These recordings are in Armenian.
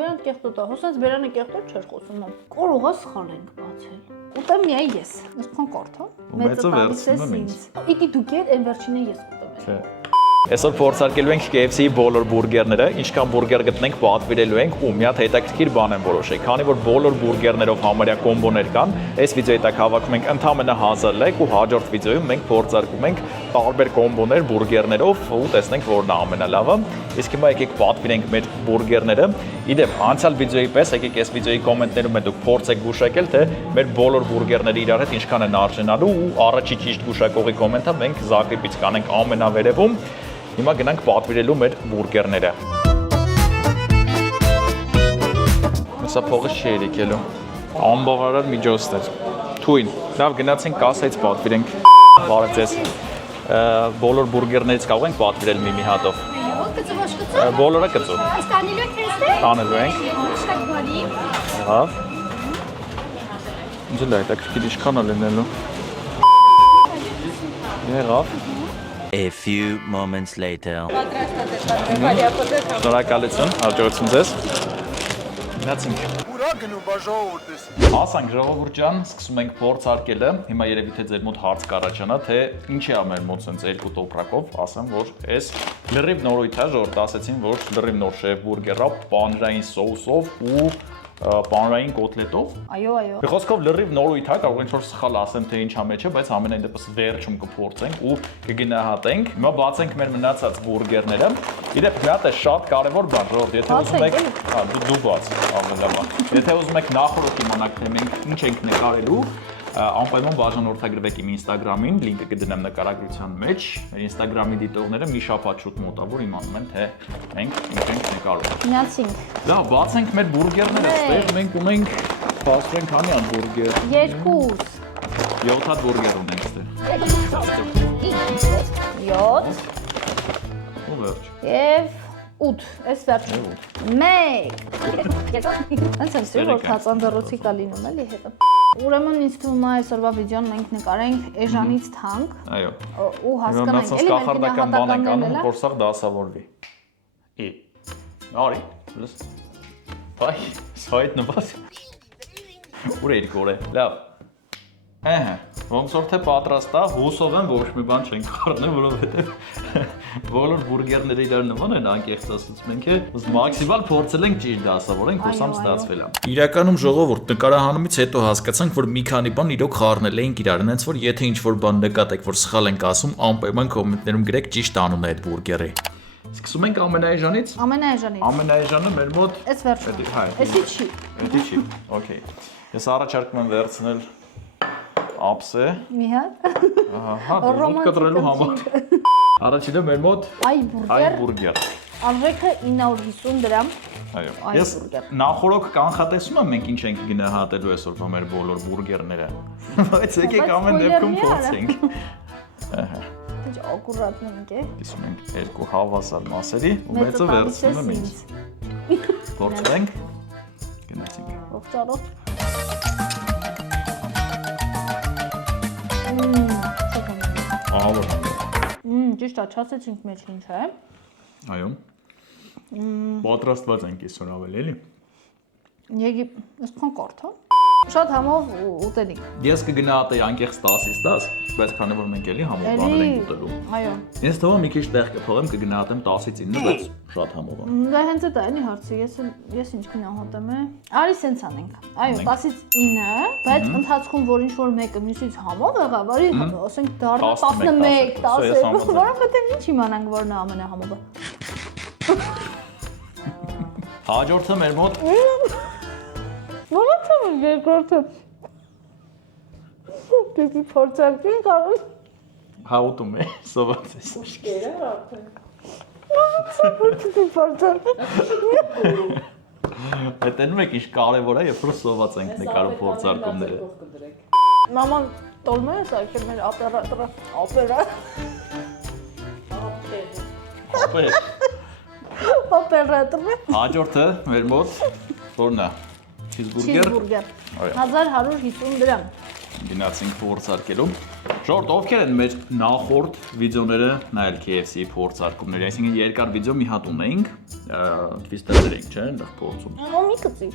Բերանդ կեղտոտ է, հոսած Բերանը կեղտոտ չէր խոսում։ Կարողա սխալ ենք բացել։ Ուտեմ միայն ես։ Այսքան կարթ, հա։ Մեծը վերցնում եմ ինձ։ Իդի դուք եք, այն վերջինը ես կուտեմ։ Այսօր փորձարկելու ենք KFC-ի բոլոր բուրգերները, ինչքան բուրգեր գտնենք պատվիրելու ենք ու մի հատ հետաքրքիր բան եմ որոշել, քանի որ բոլոր բուրգերներով համարյա կոմբոներ կան, այս վիդեոյի տակ հավաքում ենք ընդամենը 1000 լեկ ու հաջորդ վիդեոյում մենք փորձարկում ենք տարբեր կոմբոներ բուրգերներով ու տեսնենք որն է ամենալավը։ Իսկ հիմա եկեք պատվիրենք մեր բուրգերները։ Իդեպ, անցյալ վիդեոյի պես եկեք այս վիդեոյի կոմենտներում դուք փորձեք գուշակել, թե մեր բոլոր բուրգերները իրար հետ ինչքան են արժանալու ու առաջի ճիշտ գուշակողի կոմենտը մենք Զագրեբից կանենք ամենավերևում։ Հիմա գնանք պատվիրելու մեր բուրգերները։ Սա փողը չի ելիքելու։ Անբավարար միջոցներ։ Թույն։ Լավ, գնացինք կասայից պատվիրենք։ Բարև ձեզ։ Բոլոր բուրգերներից կարող ենք պատվիրել մի հատով։ Բոլորը կծու։ Ստանելու եք թեստը։ Տանելու ենք։ Շատ բարի։ Լավ։ Ինչ է դա քիչ քան է լինելու։ Եղավ։ A few moments later. Շնորհակալություն, հաջողություն ձեզ։ Գնացինք։ Ուրա գնում բա ժողովուրդս։ Հասանք ժողովուրդ ջան, սկսում ենք փորձարկելը։ Հիմա երևի թե ձեր մոտ հարց կառաջանա, թե ինչի է մեր մոտ sense երկու տոպրակով, ասեմ, որ այս լրիվ նորույթ է, ժողովուրդ ասեցին, որ լրիվ նոր շեֆ բուրգերա պանրային սոուսով ու պանրային կոտլետով։ Այո, այո։ Խոսքով լրիվ նորույթ է, կարող ինչ որ սխալ ասեմ, թե ինչա մեջ է, բայց ամենայն դեպս վերջում կփորձենք ու կգնահատենք։ Հիմա բացենք մեր մնացած բուրգերները։ Իդեպ մի հատ է շատ կարևոր բան, ժողովուրդ, եթե ուզում եք, դու բաց, ավելավա։ Եթե ուզում եք նախորդ իմանաք, թե մենք ինչ ենք նկարելու, անպայման բաժանորդագրվեք իմ Instagram-ին, լինքը կդնեմ նկարագրության մեջ։ Մեր Instagram-ի դիտողները մի շաբաթ շուտ մոտավոր իմանում են, թե մենք ինչ ենք նկարում։ Միացինք։ Դա բացենք մեր բուրգերները, այստեղ մենք ունենք փաստորեն քանի հատ բուրգեր։ 2 7 հատ բուրգեր ունենք այստեղ։ 7 Ու վերջ։ Եվ 8, այս վերջում 1 Անց եմ սիրում, որ հացանդառոցի կա լինում էլի հետը։ Ուրեմն ինձ թվում է այսօրվա վիդեոն մենք նկարենք էժանից թանկ։ Այո։ Ու հասկանանք էլի կախարդական բան ենք անում, որ սա դասավորվի։ Արի, լս։ Բայ, սայդ նվազ։ Ուր էիր կորե։ Լավ։ Ահա, ոնց որ թե պատրաստ է, հուսով եմ ոչ մի բան չենք խառնել, որովհետև բոլոր բուրգերները իրար նման են, անկեղծ ասած մենք մաքսիմալ փորձել ենք ճիշտ դասավորենք, ոսամ ստացվել է։ Իրականում ժողովուրդ նկարահանումից հետո հասկացանք, որ մի քանի բան իրոք խառնել ենք իրար, այնց որ եթե ինչ-որ բան նկատեք, որ սխալ ենք ասում, անպայման կոմենտներում գրեք ճիշտ անունը այդ բուրգերի։ Սկսում ենք ամենաէժանից։ Ամենաէժանից։ Ամենաէժանը մեր մոտ Այս վերջում։ Էսի չի։ Էդի չի։ Okay։ Ես առաջարկում եմ վերցնել ափսե։ Մի հատ։ Ահա, ռոմանտիկ կտրելու համար։ Առաջինը մեր մոտ այ բուրգեր։ բուրգեր։ Արժեքը 950 դրամ։ Այո։ Ես նախորոք կանխատեսում եմ մենք ինչ ենք գնահատելու այսօրվա մեր բոլոր բուրգերները։ Բայց եկեք ամեն դեպքում փորձենք։ Ահա։ Ինչ ակուրատնենք է։ Կիսում ենք երկու հավասար մասերի ու մեծը վերցնում եմ ինձ։ Փորձենք։ Գնացինք։ Ողջարով։ Ահա որ։ Ճիշտ է, չասեցինք մեջ ինչ է։ Այո։ Պատրաստված ենք այսօր ավելի էլի։ Եգի, այսքան կարթ է։ Շատ համով ուտելիք։ Ես կգնահատեի անկեղծ 10-ից 10, բայց քանի որ մենք էլի համով բաներ ենք ուտելու։ Այո։ Ես թվում մի քիչ տեղ կփողեմ, կգնահատեմ 10-ից 9, բայց շատ համով եմ։ Դա հենց դա էլի հարցը, ես ինչ գնահատեմ է։ Արի սենց անենք։ Այո, 10-ից 9, բայց ընթացքում որ ինչ որ մեկը մյուսից համով եղավ, արի ասենք դառնա 11, 10, որովհետև ինչ իմանանք որն է ամենահամովը։ Հաջորդը մեր մոտ Ո՞նց է երկրորդը։ Դեպի փորձարկին կարող։ Հա ուտում է, սոված է։ Ուշքերը արդեն։ Ո՞նց է փորձարկին։ Հետենում եք ինչ կարևոր է, երբ որ սոված ենք նկարում փորձարկումները։ Մաման տոլմա է սարքել մեր օպերատորը։ Օպերատորը։ Հաջորդը մեր մոտ որն է։ Չիզբուրգեր։ Չիզբուրգեր։ 1150 դրամ։ Գնացինք փորձարկելու։ Շորտ, ովքեր են մեր նախորդ վիդեոները նայել KFC-ի փորձարկումների, այսինքն երկար վիդեո մի հատ ունեինք, թվիստերներ էինք, չէ՞, այնտեղ փորձում։ Ո մի կծի։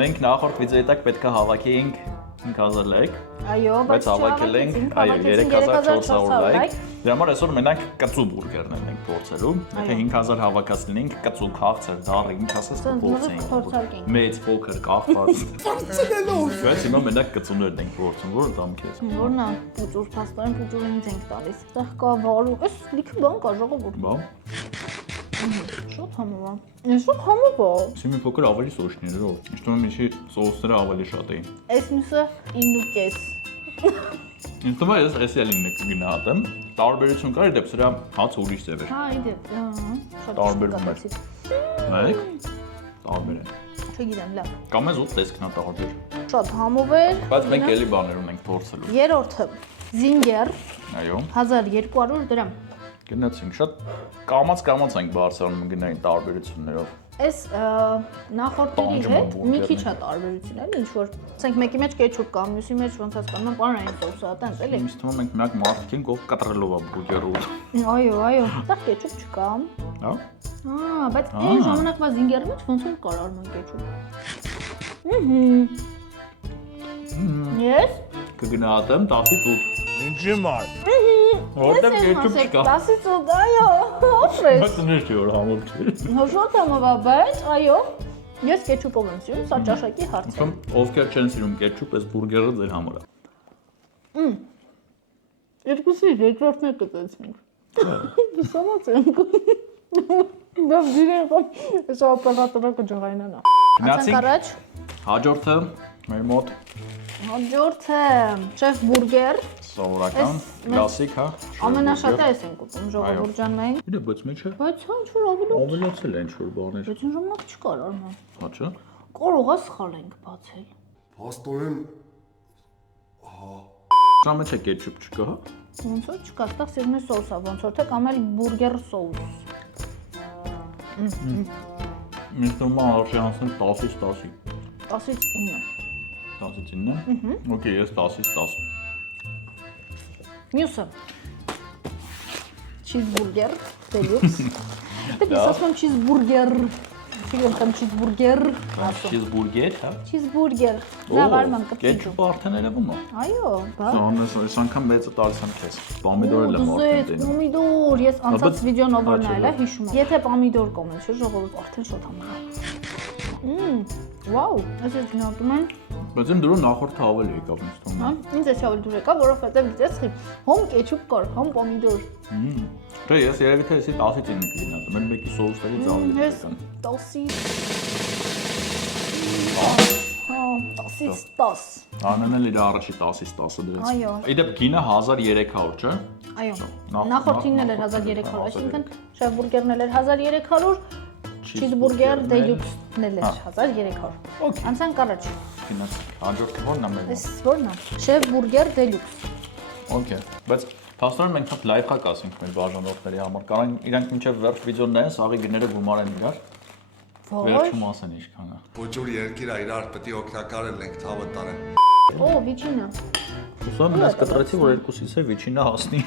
Մենք նախորդ վիդեոյի տակ պետք է հավաքեինք 5000 լայք։ Այո, բայց հավաքել ենք, այո, 3400 լայք։ Դրա համար այսօր մենակ կծու բուրգերներ ենք փորձելու։ Եթե 5000 հավաքած լինենք, կծու քաղցր, դառը, ինչ ասես կփորձենք։ Մեծ, փոքր, կախված։ Բայց հիմա մենակ կծուներն ենք փորձում, որ դամք է։ Որն է, փոճուր փաստորեն փոճուրը ինձ ենք տալիս։ Այդտեղ կա վարու, էս լիքը բան կա ժողովուրդ։ Բա։ Շատ համով է։ Շատ համով է։ Սիմի փոքր ավելի սոշներով։ Ինչ թվում է ինչի սոուսները ավելի շատ էին։ Այս մյուսը 9.5։ Ինձ թվում է ես էսի ելինը կգնահատեմ։ Տարբերություն կար, դեպ սրա հացը ուրիշ ձև էր։ Հա, իդեպ, շատ Տարբերվում է։ Նայեք։ Տարբեր է։ Չգիտեմ, լավ։ Կամ էս ուտ տեսքնա տարբեր։ Շատ համով էր։ Բայց մենք էլի բաներ ունենք փորձելու։ Երրորդը Zinger Այո։ 1200 դրամ։ Գնացինք շատ կամած ենք բարձրանում գնային տարբերություններով։ Այս նախորդների հետ մի քիչ է տարբերություն էլ, ինչ որ ասենք մեկի մեջ կեչուպ կա, մյուսի մեջ ոնց հասկանում եմ, պանային սոուսը է, տենց էլի։ Ինձ թվում է մենք միակ մարդիկ ենք, ով կտրելով է բուրգերը ուտում։ Այո, դա կեչուպ չկա։ Հա։ Բայց այն ժամանակվա Zinger-ի մեջ ոնց որ կար արման կեչուպ։ Yes։ Կգնահատեմ 10-ից 8։ Ինչի մար։ Որտեղ կեչուպ չկա։ 10-ից 8, այո, օֆրես։ Բայց նշ չի որ համով չէ։ Շատ համով է, բայց այո, ես կեչուպով եմ սիրում, սա ճաշակի հարց է։ Ովքեր չեն սիրում կեչուպ, այս բուրգերը ձեր համար է։ Երկուսի երկրորդն է կտեցինք։ Դուսամաց ենք։ Դա դիրեն այս օպերատորը կջղայնանա։ Գնացինք առաջ։ Հաջորդը մեր մոտ Հաջորդը շեֆ բուրգեր։ սովորական կլասիկ, հա։ Ամենաշատը ես ենք ուտում ժողովուրդյան մենք։ Իդե բայց մեջ է։ Բայց հա ինչ որ Ավելացել է ինչ որ բաներ։ Բայց ինչ ժամանակ չկար արման։ Հա չէ։ Կարող է սխալ ենք բացել։ Փաստորեն Սա մեջ է կեչուպ չկա, հա։ Ոնց որ չկա, այդտեղ սիրուն է սոուսը, ոնց որ թե կամ էլ բուրգեր սոուս։ Ինձ թվում է արժի անցնել 10-ից 10-ի։ 10-ից 9։ 10-ից 9։ Okay, ես 10-ից 10։ Մյուսը։ Cheeseburger deluxe։ Պետք է ասում cheeseburger։ Չգիտեմ cheeseburger ասում։ Cheeseburger, հա։ Cheeseburger։ Լավ արման կպիտ։ Կեչուպը արդեն երևում է։ Այո, բա։ Այս անգամ մեծը տալիս եմ քեզ։ Պամիդորը լավ արդեն դենում։ Պամիդոր, ես անցած Բայց- վիդեոն ով որ Հա, նայել է չէ, հիշում եմ։ Եթե պամիդոր կոմենտ չէ, ժողովուրդ արդեն շատ համա։ Վաու, այսպես գնահատում են։ Բայց իմ դրոն նախորդը ավելի եկավ ինձ թվում Հա, է։ ինձ էսի ավելի դուր եկա, որովհետև գիտես խի, հոմ կեչուպ կար, հոմ պամիդոր։ Չէ, ես երևի թե էսի 10-ից 9 կգնահատեմ։ Մեր մեկի սոուսներից ավելի Ես եկան։ 10-ից։ Հա, 10-ից 10։ Անեն էլ իր առաջի 10-ից 10-ը դրեց։ Այո։ Իդեպ գինը 1300, չէ։ Այո։ Նախ- Նախորդինն էլ էր 1300, այսինքն շեֆ բուրգերն էլ էր 1300, cheeseburger deluxe-ն էլ էր 1300։ Okay. Անցանք առաջ։ Գնաց։ Հաջորդը ո՞րն է մեր։ Այս ո՞րն է։ Շեֆ բուրգեր deluxe։ Okay։ Բայց փաստորեն մենք հատ լայֆհակ ասենք մեր բաժանորդների համար։ Կարան իրանք մինչև վերջ վիդեոն նայեն, սաղի գները գումարեն իրար։ Ոչ։ Վերջում ասեն ինչքան է։ փոճուր երկիրը իրար պետք է օգնակար ենք թավը տարեն։ Օ, վիճինը։ Ուսում ես կտրեցի, որ երկուսից է վիճինը հասնի։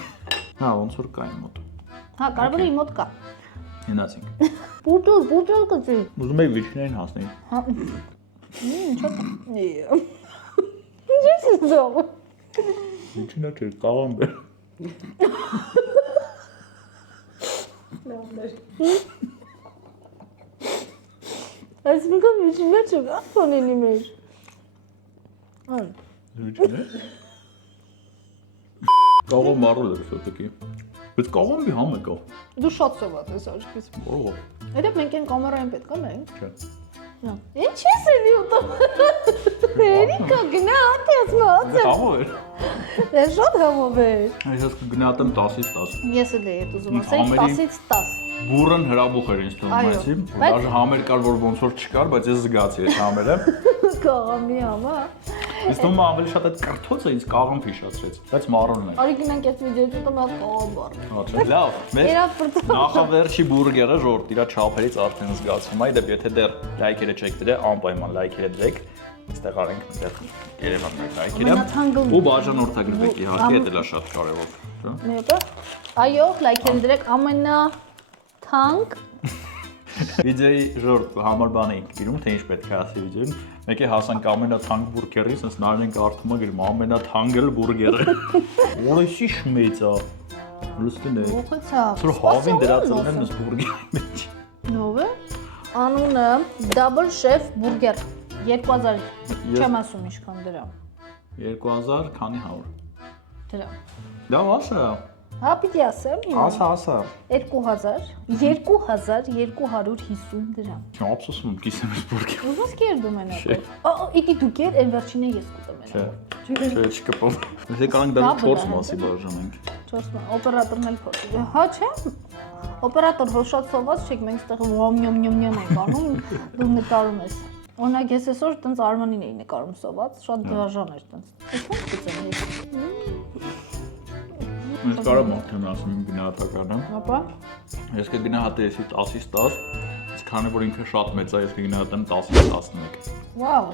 Հա, ոնց որ կա իմ մոտ։ Հա, կարևորը իմ մոտ կա։ Գնացինք։ Բուջուր կծի։ Ուզում եք վիճիներին հասնեի։ Հա։ Շատ։ Ինչ ես զող։ Վիճինը չէ, կաղան բեր։ Այս մի կողմ վիճինը չկա, ֆոնինի մեջ։ Ան։ Վիճինը։ Կաղան մարել էր շոտակի։ Բայց կաղան մի համ է կա։ Դու շատ սոված ես աչքից։ Որով։ Հետո մենք այն կամերային պետք է մենք։ Չէ։ Ինչ ես էլի ուտում։ Երիկա գնա ատես մոց։ Համով էր։ Ես շատ համով էր։ Ես կգնահատեմ 10-ից 10։ Ես էլ էի ուզում ասել Ամերի- 10-ից 10։ Բուրըն հրաբուխ էր ինձ թվում, Այո, այսի։ բայց- Դաժե համեր կար, որ ոնց որ չկար, բայց ես զգացի այս համերը։ Կաղամի համա։ Ինձ թվում է ավելի շատ այդ կրթոցը ինձ կաղան փիշացրեց։ Բայց մարոնն է։ Արի գնանք այս վիդեոյի ուտում հատ կաղամ բառ։ Հա, չէ, լավ։ Մեր Երավ բրծա։ նախավերջի բուրգերը ժորտ իր չափերից արդեն զգացվում է։ Դեպ եթե դեռ լայքերը չեք դրել, անպայման լայքերը դրեք։ այստեղ արենք այդտեղ Երևանն է կայքերը։ Ամենաթանկը- Ու բաժանորդագրվեք իհարկե, դա լա շատ կարևոր, չէ՞։ Մեկը։ Այո, լայքերը դրեք ամենաթանկ Վիդեոյի ժորտ համար բան էինք գրում, թե ինչ պետք է ասի վիդեոյին։ Մեկը հասանք ամենաթանկ բուրգերի, ասես նայեն ենք արդյունքում գրում ամենաթանկը բուրգերը։ Որոշի շմեծ է։ Լուստնե։ ուղղացա։ Սուր հավին դրածել են այս բուրգերի մեջ։ Նով է։ Անունը Double Chef Burger 2000 չեմ ասում ինչքան դրա։ 2000 քանի 100։ Դրա։ Դա ասա։ Հա, պիտի ասեմ։ Ասա։ 2250 դրամ։ Չեմ ափսոսում, կիսեմ այս բուրգերը։ Ուզում կերդում են այդ։ Իդի դու կեր, այն վերջինը ես կուտեմ են։ Չէ, չկպով։ Մենք կանենք դա 4 մասի բաժանենք։ 4 մաս, օպերատորն էլ փոխի։ Հա, չէ։ Օպերատոր հո շատ սոված չեք, մենք ստեղ ոմ-նյոմ-նյոմ ենք անում, դու նկարում ես։ Օրինակ ես այսօր տենց Արմանին էի նկարում սոված, շատ դժվար էր տենց։ Ո՞նց գծեմ ես։ Ես կարող եմ ասում իմ գնահատականը։ Ապա Ես կգնահատեի 10-ից 10, իսկ քանի որ ինքը շատ մեծ է, ես կգնահատեմ 10-ից 11։ Վաու։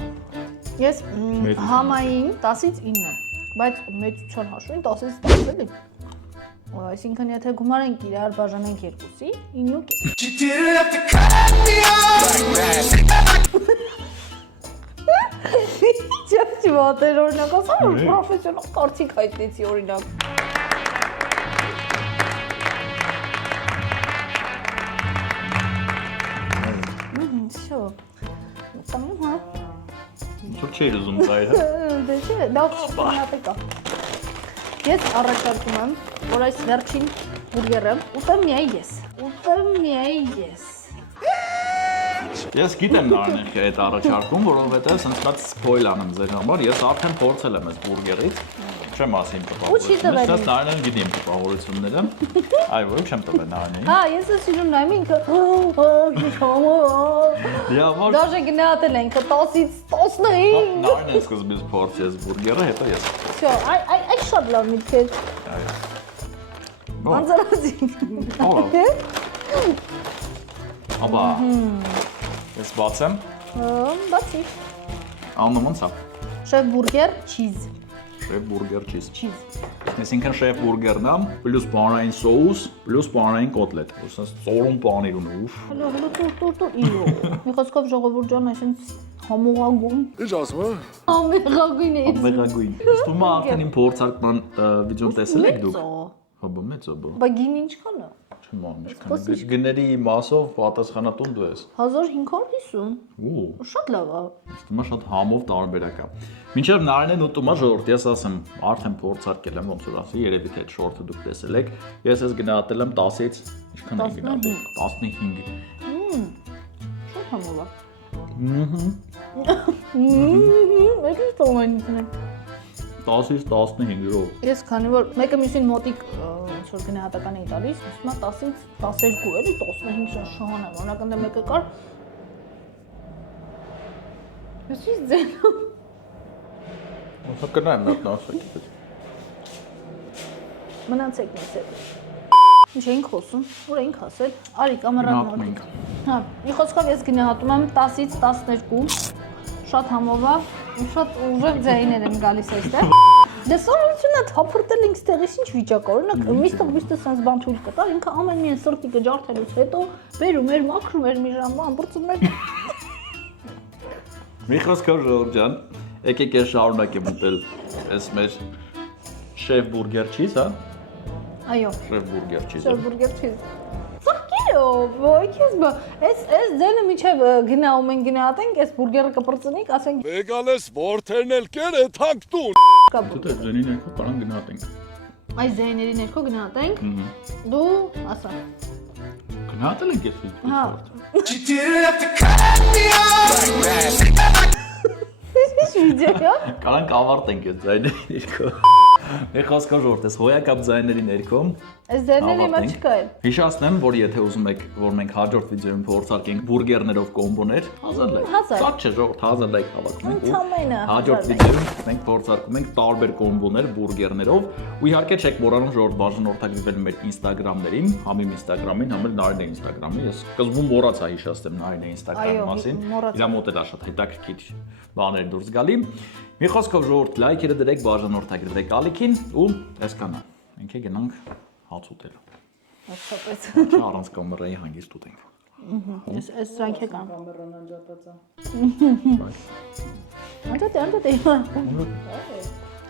Ես Մեծ համային 10-ից 9, բայց մեծության հաշվին 10-ից 10 էլի։ Այսինքն եթե գումարենք իրար բաժանենք երկուսի, 9.5։ Չէ, վատեր օրինակ ասեմ, որ պրոֆեսիոնալ կարծիք հայտնեցի օրինակ։ Всё. Там, հա։ Ինչ չէի ուզում ծայրը։ Դե չէ, դա ֆանատիկա։ Ես առաջարկում եմ, որ այս վերջին բուրգերը ուտեմ միայն ես։ Ես գիտեմ նարնեք այդ առաջարկում, որովհետև սենց մատ սփոյլ անեմ ձեր համար, ես արդեն փորձել եմ այս բուրգերից։ Չեմ ասին տպավորությունները, սա նարնեն գիտեմ տպավորությունները։ Այո, ոչ չեմ տվել նարնեին։ Հա, ես ես սիրում նայում ինքը։ Դիավոր Դաժե գնահատել ենք 10-ից 15։ նարնեն սկզբից փորձի այս բուրգերը, հետո ես։ Всё, այ շատ լավ միտք է։ Այո։ Անձրացի։ Ո՞վ։ Աբա։ Ես բացեմ։ Բացի։ Անունը ո՞նց է։ Շեֆ բուրգեր cheese։ Շեֆ բուրգեր չիզ։ Cheese։ Այսինքն շեֆ բուրգերն է, պլյուս բանային սոուս, պլյուս բանային կոտլետ։ Ոսած ծորում բաներ ունի, ուֆ։ Հլո, իո։ Մի խոսքով ժողովուրդ ջան, այսինքն համողագույն։ Ինչ ասում ես։ Համեղագույն է։ Մեղագույն։ Ստում արդեն իմ փորձարկման վիդեոն տեսել եք դուք։ Հոբո մեծ օբո։ Բա գին ինչքան է։ Չեմ անում ինչքան։ Գների մասով պատասխանատուն դու ես։ 1550։ Ու, Շատ լավ է։ ստում շատ համով տարբերակ է։ Մինչև նարինեն ուտում է ժողովուրդ, ես ասեմ, արդեն փորձարկել եմ ոնց որ ասի, երևի թե այդ շորտը դուք տեսել եք։ Ես գնահատել եմ 10-ից, ինչքան եմ գնահատել։ 15։ Շատ համով է։ Եկի տոնանիցն է։ 10-ից 15-ով։ Ես քանի որ մեկը մյուսին մոտիկ ոնց որ գնահատական էի տալիս, ասում եմ 10-ից 12 էլի 15-ը շահան է։ Օրինակ ընդ մեկը կար։ Ես ինչ ձենով։ Ոնց կնայեմ նա ասեք։ Մնացեք մեզ հետ։ Ինչ էինք խոսում, որ էինք ասել։ Արի կամերան մոտիկ։ Հա, մի խոսքով ես գնահատում եմ 10-ից 12։ Շատ համով է, շատ ուժեղ ձայներ են գալիս այստեղ։ Դե սովորությունը թափրտել ենք ստեղից ինչ վիճակ է։ Օրինակ միշտ sense բան թույլ կտար, ինքը ամեն մի սրտիկը ջարդելուց հետո բերում էր, մաքրում էր մի ժամ, ամբողջում էր։ Մի խոսքով ժողովուրդ ջան, եկեք ես շարունակեմ ուտել այս մեր շեֆ բուրգեր չիզ, հա։ Այո։ Շեֆ բուրգեր չիզ։ Շեֆ բուրգեր չիզ։ Սակիրով, ոյքես բա, այս ձենը միջև գնահում են գնահատենք, այս բուրգերը կպրծնենք, ասենք Վեգանես ворթերն էլ կերը թանկ տուն։ կա Դու դե ձենի ներքո կարող գնահատենք։ այս ձայների ներքո գնահատենք։ Դու ասա։ Գնահատել ենք ես Հա։ Ինչ վիդեո։ Կարանք ավարտենք այդ ձայների ներքո։ Մի խոսքով ժողովուրդ, այս հոյակապ ձայների ներքո Այս դերների մա չկա էլ։ Հիշացնեմ, որ եթե ուզում եք, որ մենք հաջորդ վիդեոյում փորձարկենք բուրգերներով կոմբոներ, 1000 լայք։ 1000։ Շատ չէ, ժողովուրդ, 1000 լայք հավաքում ենք։ Ընդամենը Հաջորդ 1000 վիդեոյում մենք փորձարկում ենք տարբեր կոմբոներ բուրգերներով, ու իհարկե չեք մոռանում ժողովուրդ բաժանորդագրվել մեր Instagram-ներին, համ իմ Instagram-ին, համ էլ Նարինե Instagram-ին։ Ես սկզբում մոռացա հիշացնեմ Նարինե Instagram-ի մասին։ Իրա մոտ էլ շատ հետաքրքիր բաներ դուրս գալի։ Մի խոսքով ժողովուրդ լայքերը դրեք, բաժանորդագրվեք ալիքին ու այսքանը։ Մենք գնանք հաց ուտելու։ Հաշտապես։ Չէ, առանց կամերայի հանգիստ ուտենք։ Այս սրանք եկան։ Կամերան անջատածա։ Անջատի։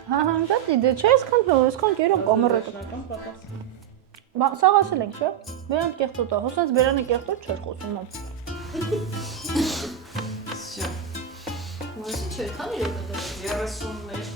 Հա, անջատի, դե չէ, այսքան կերոն կամերը։ Շնական պակաս։ Բա սաղ ասել ենք, չէ։ Բերան կեղտոտ է, հոսած բերանը կեղտոտ չէր խոսում ամ։ Всё. Ո՞նց չէ, քանի՞ րոպե դե։ 31